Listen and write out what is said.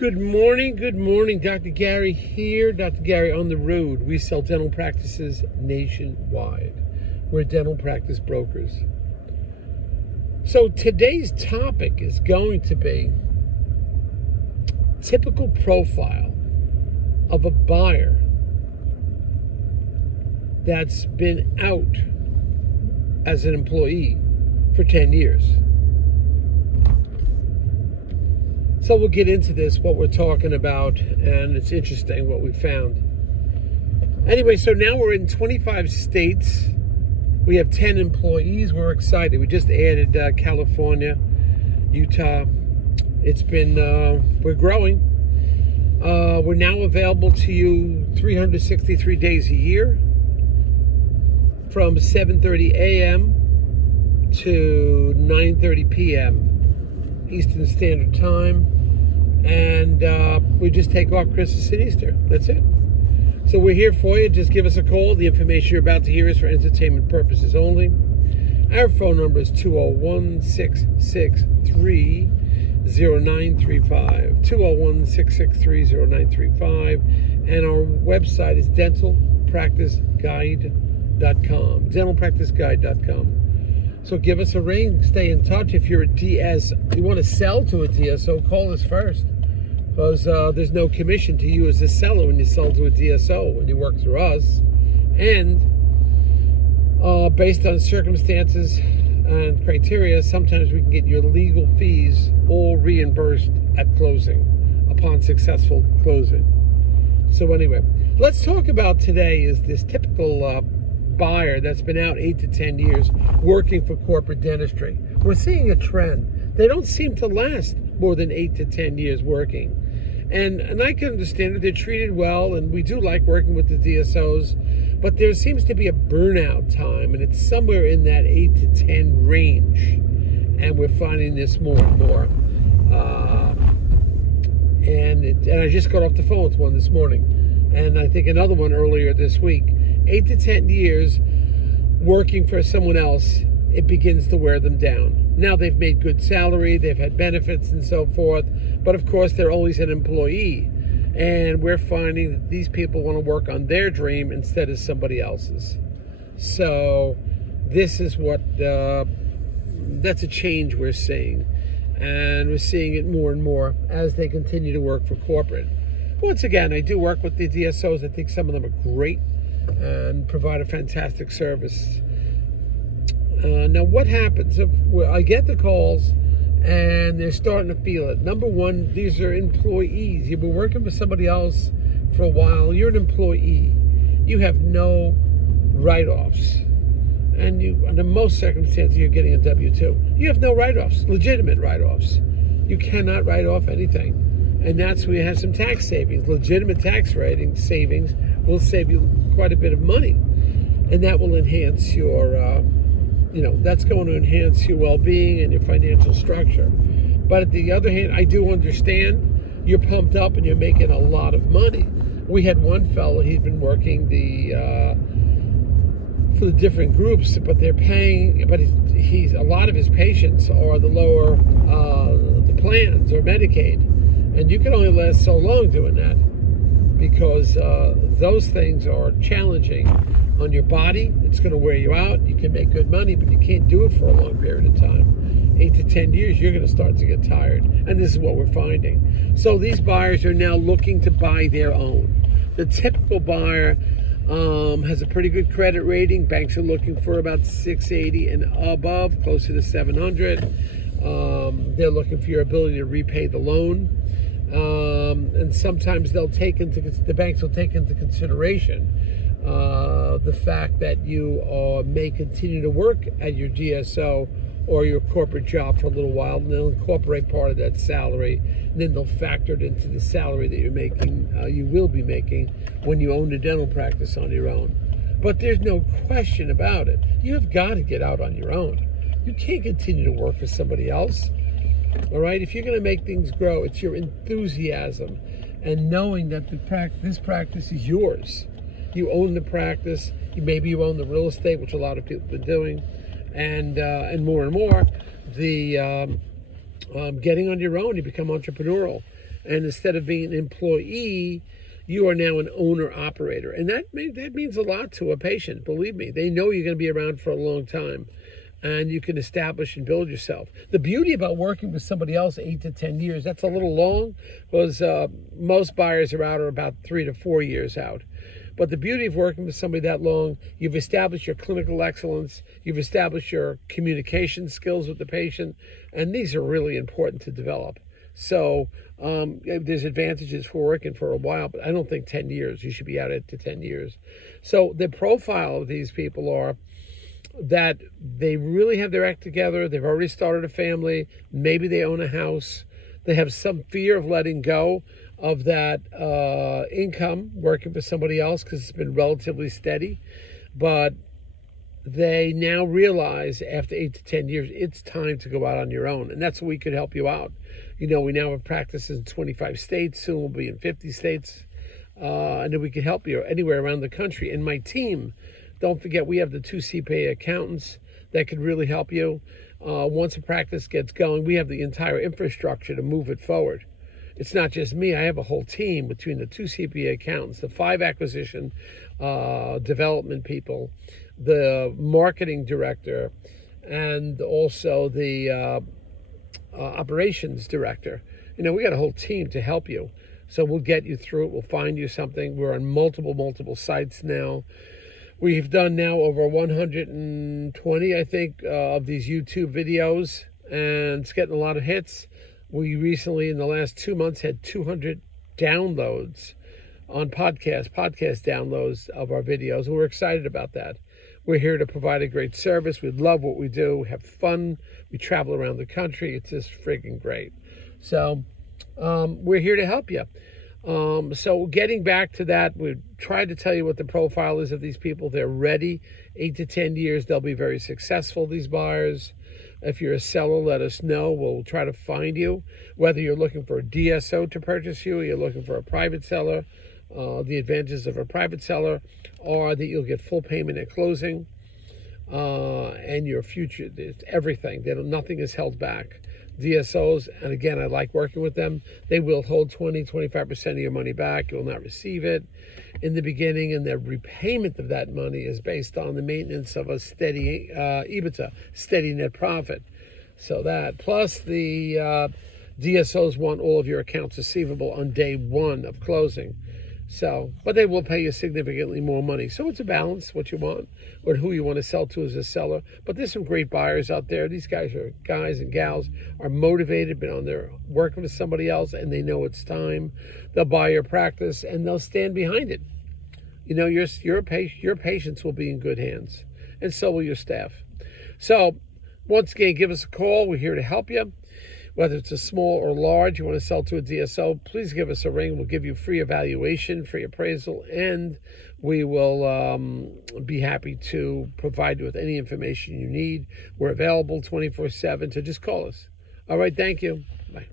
Good morning, Dr. Gary here. Dr. Gary on the road. We sell dental practices nationwide. We're dental practice brokers. So today's topic is going to be typical profile of a buyer that's been out as an employee for 10 years. So we'll get into this, what we're talking about, and it's interesting what we found. Anyway, so now we're in 25 states. We have 10 employees. We're excited. We just added California, Utah. It's been, we're growing. We're now available to you 363 days a year from 7:30 a.m. to 9:30 p.m. Eastern Standard Time, and we just take off Christmas and Easter. That's it. So we're here for you. Just give us a call. The information you're about to hear is for entertainment purposes only. Our phone number is 201-663-0935, 201-663-0935, and our website is dentalpracticeguide.com, dentalpracticeguide.com. So give us a ring. Stay in touch. If you're a DS, you want to sell to a DSO, call us first, because there's no commission to you as a seller when you sell to a DSO, when you work through us. And based on circumstances and criteria, sometimes we can get your legal fees all reimbursed at closing, upon successful closing. So anyway, let's talk about today is this typical buyer that's been out 8 to 10 years working for corporate dentistry. We're seeing a trend. They don't seem to last more than 8 to 10 years working. And I can understand that they're treated well, and we do like working with the DSOs, but there seems to be a burnout time, and it's somewhere in that 8 to 10 range. And we're finding this more and more. And I just got off the phone with one this morning, and I think another one earlier this week. 8 to 10 years working for someone else, it begins to wear them down. Now they've made good salary, they've had benefits and so forth, but of course they're always an employee. And we're finding that these people want to work on their dream instead of somebody else's. So this is what, that's a change we're seeing. And we're seeing it more and more as they continue to work for corporate. Once again, I do work with the DSOs. I think some of them are great and provide a fantastic service. Now what happens if I get the calls and they're starting to feel it? Number one, these are employees. You've been working for somebody else for a while. You're an employee. You have no write-offs. And you, under most circumstances, you're getting a W-2. You have no write-offs, legitimate write-offs. You cannot write off anything. And that's where you have some tax savings. Legitimate tax rating savings will save you quite a bit of money. And that will enhance your, that's going to enhance your well-being and your financial structure. But on the other hand, I do understand you're pumped up and you're making a lot of money. We had one fellow, he'd been working for the different groups, but they're paying, but he's a lot of his patients are the lower, the plans or Medicaid. And you can only last so long doing that, because those things are challenging on your body. It's going to wear you out. You can make good money, but you can't do it for a long period of time. 8 to 10 years, you're going to start to get tired. And this is what we're finding. So these buyers are now looking to buy their own. The typical buyer has a pretty good credit rating. Banks are looking for about 680 and above, closer to 700. They're looking for your ability to repay the loan. And sometimes the banks will take into consideration the fact that you may continue to work at your DSO or your corporate job for a little while, and they'll incorporate part of that salary, and then they'll factor it into the salary that you're making, you will be making when you own a dental practice on your own. But there's no question about it. You have got to get out on your own. You can't continue to work for somebody else. All right, if you're going to make things grow, it's your enthusiasm and knowing that this practice is yours. You own the practice. Maybe you own the real estate, which a lot of people have been doing, and more and more, the getting on your own, you become entrepreneurial. And instead of being an employee, you are now an owner-operator. And that means a lot to a patient, believe me. They know you're going to be around for a long time, and you can establish and build yourself. The beauty about working with somebody else 8 to 10 years, that's a little long, because most buyers are out about 3 to 4 years out. But the beauty of working with somebody that long, you've established your clinical excellence, you've established your communication skills with the patient, and these are really important to develop. So there's advantages for working for a while, but I don't think 10 years. You should be out to 10 years. So the profile of these people are that they really have their act together. They've already started a family. Maybe they own a house. They have some fear of letting go of that income working for somebody else because it's been relatively steady. But they now realize after 8 to 10 years, it's time to go out on your own. And that's where we could help you out. We now have practices in 25 states. Soon we'll be in 50 states. And then we can help you anywhere around the country. And my team, don't forget, we have the 2 CPA accountants that could really help you. Once a practice gets going, we have the entire infrastructure to move it forward. It's not just me. I have a whole team between the 2 CPA accountants, the 5 acquisition development people, the marketing director, and also the operations director. We got a whole team to help you. So we'll get you through it. We'll find you something. We're on multiple sites now. We've done now over 120, I think, of these YouTube videos, and it's getting a lot of hits. We recently, in the last 2 months, had 200 downloads on podcast downloads of our videos, and we're excited about that. We're here to provide a great service. We love what we do, have fun. We travel around the country. It's just friggin' great. So we're here to help you. So getting back to that, we tried to tell you what the profile is of these people. They're ready. 8 to 10 years, they'll be very successful, these buyers. If you're a seller, let us know. We'll try to find you, whether you're looking for a DSO to purchase you or you're looking for a private seller. The advantages of a private seller are that you'll get full payment at closing, and your future, everything. Nothing is held back. DSOs, and again, I like working with them. They will hold 20-25% of your money back. You will not receive it in the beginning, and the repayment of that money is based on the maintenance of a steady EBITDA, steady net profit. So that, plus the DSOs want all of your accounts receivable on day 1 of closing. So, but they will pay you significantly more money. So it's a balance, what you want, or who you want to sell to as a seller. But there's some great buyers out there. These guys and gals are motivated, been on there working with somebody else, and they know it's time. They'll buy your practice, and they'll stand behind it. Your patients will be in good hands, and so will your staff. So, once again, give us a call. We're here to help you. Whether it's a small or large, you want to sell to a DSO, please give us a ring. We'll give you free evaluation, free appraisal, and we will be happy to provide you with any information you need. We're available 24/7, so just call us. All right, thank you. Bye.